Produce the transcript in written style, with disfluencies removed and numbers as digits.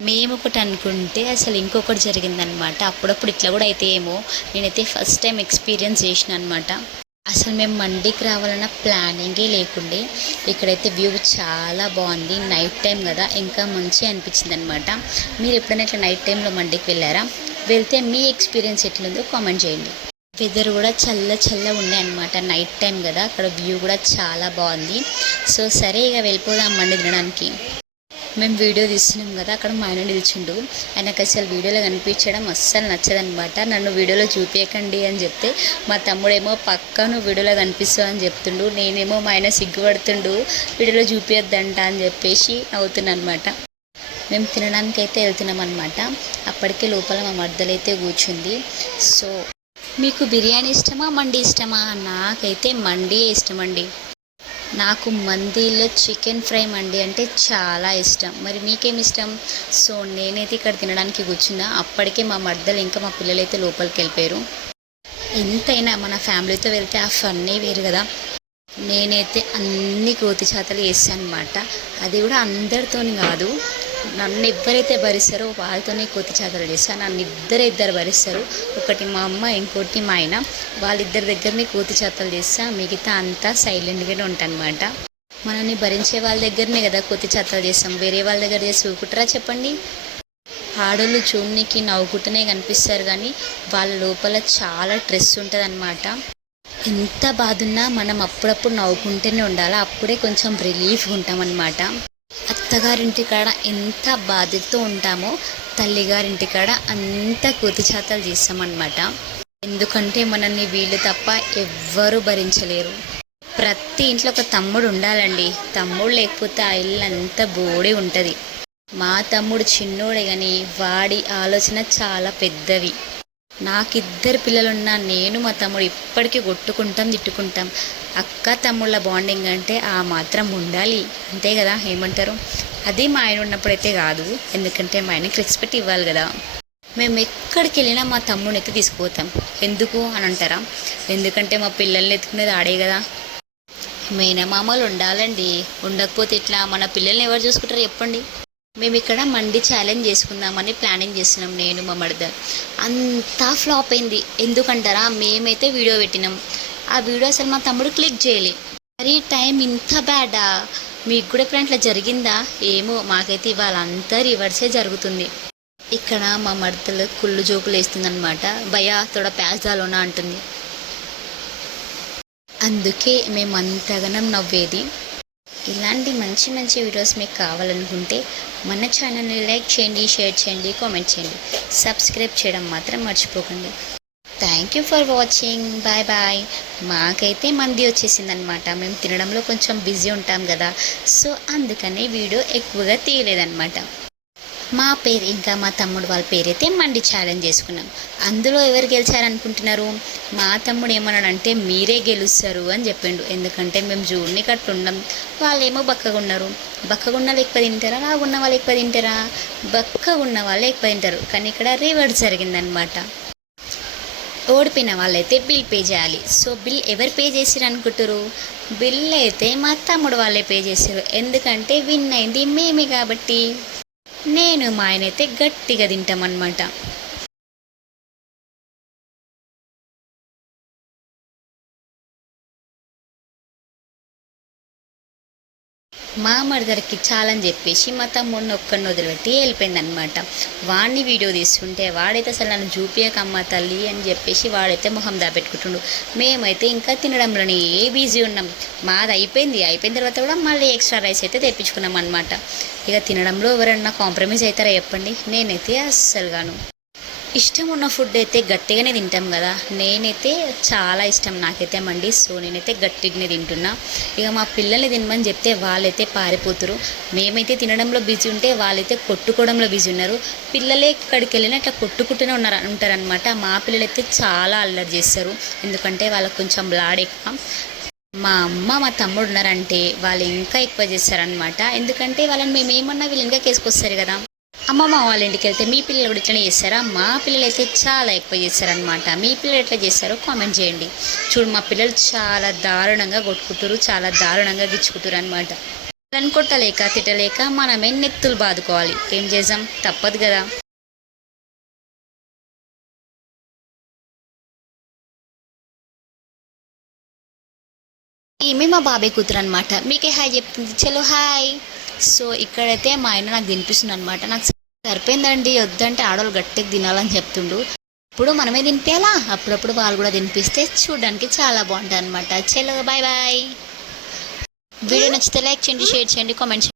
మేమొకటి అనుకుంటే అసలు ఇంకొకటి జరిగిందనమాట. అప్పుడప్పుడు ఇట్లా గూడా అయితాయేమో! నేనైతే ఫస్ట్ టైమ్ ఎక్స్‌పీరియన్స్ చేషినా అనమాట. అసలు మేము మండికి రావాలన్న ప్లానింగే లేకుండే. ఇక్కడైతే వ్యూ చాలా బావుంది. నైట్ టైమ్ గదా! ఇంకా మంచిగా అనిపించిందనమాట. మీరెప్పుడైనా ఇట్లా నైట్ టైమ్‌లో మండికి వెళ్లారా? వెళ్తే మీ ఎక్స్‌పీరియన్స్ ఎట్లుందో కామెంట్ చేయండి. వెదర్ గూడా చల్లగా ఉండే అనమాట. నైట్ టైమ్ గదా! అక్కడ వ్యూ గూడా చాలా బావుంది. సో, సరే ఇగ వెళ్ళిపోదాం మండి తినడానికి. మేము వీడియో తీస్తున్నాం కదా, అక్కడ మా ఆయన నిల్చుండు. ఆయనకు అసలు వీడియోలో కనిపించడం అస్సలు నచ్చదనమాట. నన్ను వీడియోలో చూపించకండి అని చెప్తే మా తమ్ముడేమో పక్కా నువ్వు వీడియోలో కనిపిస్తావు అని చెప్తుండు. నేనేమో మా ఆయన సిగ్గుపడుతుండు, వీడియోలో చూపించొద్దంట అని చెప్పేసి నవ్వుతున్నా అనమాట. మేము తినడానికి అయితే వెళ్తున్నాం అనమాట. అప్పటికే లోపల మా మర్దలైతే కూర్చుంది. సో, మీకు బిర్యానీ ఇష్టమా, మండి ఇష్టమా? నాకైతే మండియే ఇష్టమండి. నాకు మండీలో చికెన్ ఫ్రై మండి అంటే చాలా ఇష్టం. మరి మీకేమి ఇష్టం? సో, నేనైతే ఇక్కడ తినడానికి కూర్చున్నా. అప్పటికే మా మర్దలు ఇంకా మా పిల్లలైతే లోపలికి వెళ్ళిపోయారు. ఎంతైనా మన ఫ్యామిలీతో వెళ్తే ఆ ఫన్నే వేరు కదా. నేనైతే అన్ని కోతి చేతలు చేస్తాను అనమాట. అది కూడా అందరితోని కాదు. నన్ను ఎవరైతే భరిస్తారో వాళ్ళతోనే కోతి చేతలు చేస్తాను. నన్ను ఇద్దరు భరిస్తారు. ఒకటి మా అమ్మ, ఇంకోటి మా ఆయన. వాళ్ళిద్దరి దగ్గరనే కోతి చేతలు చేస్తా. మిగతా అంతా సైలెంట్గానే ఉంటానమాట. మనల్ని భరించే వాళ్ళ దగ్గరనే కదా కోతి చేతలు చేస్తాం. వేరే వాళ్ళ దగ్గర చేసి ఊరుకుంటారా చెప్పండి? ఆడోళ్ళు చూడనికి నవ్వుకుంటూనే కనిపిస్తారు కానీ వాళ్ళ లోపల చాలా స్ట్రెస్ ఉంటుందన్నమాట. ఎంత బాధున్నా మనం అప్పుడప్పుడు నవ్వుకుంటూనే ఉండాలి. అప్పుడే కొంచెం రిలీఫ్గా ఉంటామన్నమాట. అత్తగారింటికాడ ఎంత బాధ్యతతో ఉంటామో తల్లిగారింటికాడ అంత కోతి చేతలు చేస్తామన్నమాట. ఎందుకంటే మనల్ని వీళ్ళు తప్ప ఎవ్వరూ భరించలేరు. ప్రతి ఇంట్లో ఒక తమ్ముడు ఉండాలండి. తమ్ముడు లేకపోతే ఆ ఇల్లు అంతా బోడి ఉంటుంది. మా తమ్ముడు చిన్నోడే కానీ వాడి ఆలోచన చాలా పెద్దవి. నాకిద్దరు పిల్లలున్నా నేను మా తమ్ముడు ఇప్పటికీ కొట్టుకుంటాం, తిట్టుకుంటాం. అక్క తమ్ముళ్ళ బాండింగ్ అంటే ఆ మాత్రం ఉండాలి, అంతే కదా. ఏమంటారు? అది మా ఆయన ఉన్నప్పుడైతే కాదు. ఎందుకంటే మా ఆయనకి రెస్పెక్ట్ ఇవ్వాలి కదా. మేము ఎక్కడికి వెళ్ళినా మా తమ్ముడిని అయితే తీసుకుపోతాం. ఎందుకు అని అంటారా? ఎందుకంటే మా పిల్లల్ని ఎత్తుకునేది ఆడే కదా. మేనమామలు ఉండాలండి. ఉండకపోతే ఇట్లా మన పిల్లల్ని ఎవరు చూసుకుంటారు చెప్పండి? మేము ఇక్కడ మండి ఛాలెంజ్ చేసుకుందామని ప్లానింగ్ చేస్తున్నాం, నేను మా మరద. అంతా ఫ్లాప్ అయింది. ఎందుకంటారా? మేమైతే వీడియో పెట్టినాం. ఆ వీడియో అసలు మా తమ్ముడు క్లిక్ చేయలే. మరి టైం ఇంత బ్యాడా? మీకు కూడా ఎప్పుడైనా ఇట్లా జరిగిందా? ఏమో, మాకైతే ఇవాళ అంతా రివర్సే జరుగుతుంది. ఇక్కడ మా మడతలు కుళ్ళు జోకులు వేస్తుందనమాట. భయ తోడ ప్యాజ్దాలోనా అంటుంది. అందుకే మేము అంతగానం నవ్వేది. ఇలాంటి మంచి మంచి వీడియోస్ మీకు కావాలనుకుంటే మన ఛానల్ని లైక్ చేయండి, షేర్ చేయండి, కామెంట్ చేయండి. సబ్స్క్రైబ్ చేయడం మాత్రం మర్చిపోకండి. Thank you for watching. Bye bye. మాకైతే మంది వచ్చేసిందనమాట. మేము తినడంలో కొంచెం బిజీ ఉంటాం కదా, సో అందుకని వీడియో ఎక్కువగా తీయలేదన్నమాట. మా పేరు ఇంకా మా తమ్ముడు వాళ్ళ పేరైతే మండి ఛాలెంజ్ చేసుకున్నాం. అందులో ఎవరు గెలిచారనుకుంటున్నారు? మా తమ్ముడు ఏమన్నాడంటే మీరే గెలుస్తారు అని చెప్పిండు. ఎందుకంటే మేము జూడ్ని కట్టుండం, వాళ్ళేమో బక్కగా ఉన్నారు. బక్కగా ఉన్న వాళ్ళు ఎక్కువ తింటారా, లాగున్న వాళ్ళు ఎక్కువ తింటారా? బక్కగా ఉన్న వాళ్ళే ఎక్కువ తింటారు. కానీ ఇక్కడ రివర్స్ జరిగిందనమాట. ఓడిపోయిన వాళ్ళైతే బిల్ పే చేయాలి. సో బిల్ ఎవరు పే చేసిరు అనుకుంటారు? బిల్ అయితే మా తమ్ముడు వాళ్ళే పే చేసారు. ఎందుకంటే విన్ అయింది మేమే కాబట్టి. నేను మా ఆయన అయితే గట్టిగా తింటామన్నమాట. మా మరదరికి ఛాలెంజ్ చెప్పేసి మా తమ్ముడిని ఒక్కడిని వదిలిపెట్టి వెళ్ళిపోయిందనమాట. వాడిని వీడియో తీసుకుంటే వాడైతే అసలు నన్ను చూపియకమ్మ తల్లి అని చెప్పేసి వాడైతే మొహం దాపెట్టుకుంటుండు. మేమైతే ఇంకా తినడంలోనే బిజీ ఉన్నాం. మాది అయిపోయిన తర్వాత కూడా మళ్ళీ ఎక్స్ట్రా రైస్ అయితే తెప్పించుకున్నాం అనమాట. ఇక తినడంలో ఎవరన్నా కాంప్రమైజ్ అవుతారా చెప్పండి? నేనైతే అస్సలుగాను. ఇష్టం ఉన్న ఫుడ్ అయితే గట్టిగానే తింటాం కదా. నేనైతే చాలా ఇష్టం నాకైతే మండి. సో నేనైతే గట్టిగానే తింటున్నా. ఇక మా పిల్లల్ని తినమని చెప్తే వాళ్ళైతే పారిపోతారు. మేమైతే తినడంలో బిజీ ఉంటే వాళ్ళైతే కొట్టుకోవడంలో బిజీ ఉన్నారు. పిల్లలే ఎక్కడికి వెళ్ళినా ఇట్లా కొట్టుకుంటూనే ఉంటారనమాట. మా పిల్లలైతే చాలా అల్లరి చేస్తారు. ఎందుకంటే వాళ్ళకి కొంచెం బ్లాడ్ ఎక్కువ. మా అమ్మ మా తమ్ముడు ఉన్నారంటే వాళ్ళు ఇంకా ఎక్కువ చేస్తారనమాట. ఎందుకంటే వాళ్ళని మేము ఏమన్నా వీళ్ళు ఇంకా కేసుకొస్తారు కదా. అమ్మమ్మ వాళ్ళ ఇంటికి వెళ్తే మీ పిల్లలు కూడా ఇట్లనే చేస్తారా? మా పిల్లలు అయితే చాలా ఎక్కువ చేస్తారనమాట. మీ పిల్లలు ఎట్లా చేస్తారో కామెంట్ చేయండి. చూడు, మా పిల్లలు చాలా దారుణంగా కొట్టుకుంటారు, చాలా దారుణంగా గిచ్చుకుంటారు అనమాట. వాళ్ళని కొట్టలేక తిట్టలేక మనమే నెత్తులు బాదుకోవాలి. ఏం చేద్దాం, తప్పదు కదా. ఈమె మా బాబాయ్ కూతురు అనమాట. మీకే హాయ్ చెప్తుంది, చలో హాయ్. సో ఇక్కడైతే మా ఆయన నాకు తినిపిస్తుంది అనమాట. నాకు సరిపోయిందండి, వద్దంటే ఆడవాళ్ళు గట్టిగా తినాలని చెప్తుండు. ఇప్పుడు మనమే తినిపించాలా, అప్పుడప్పుడు వాళ్ళు కూడా తినిపిస్తే చూడడానికి చాలా బాగుంటుంది అనమాట. చలో బాయ్ బాయ్. వీడియో నచ్చితే లైక్ చేయండి, షేర్ చేయండి, కామెంట్ చేయండి.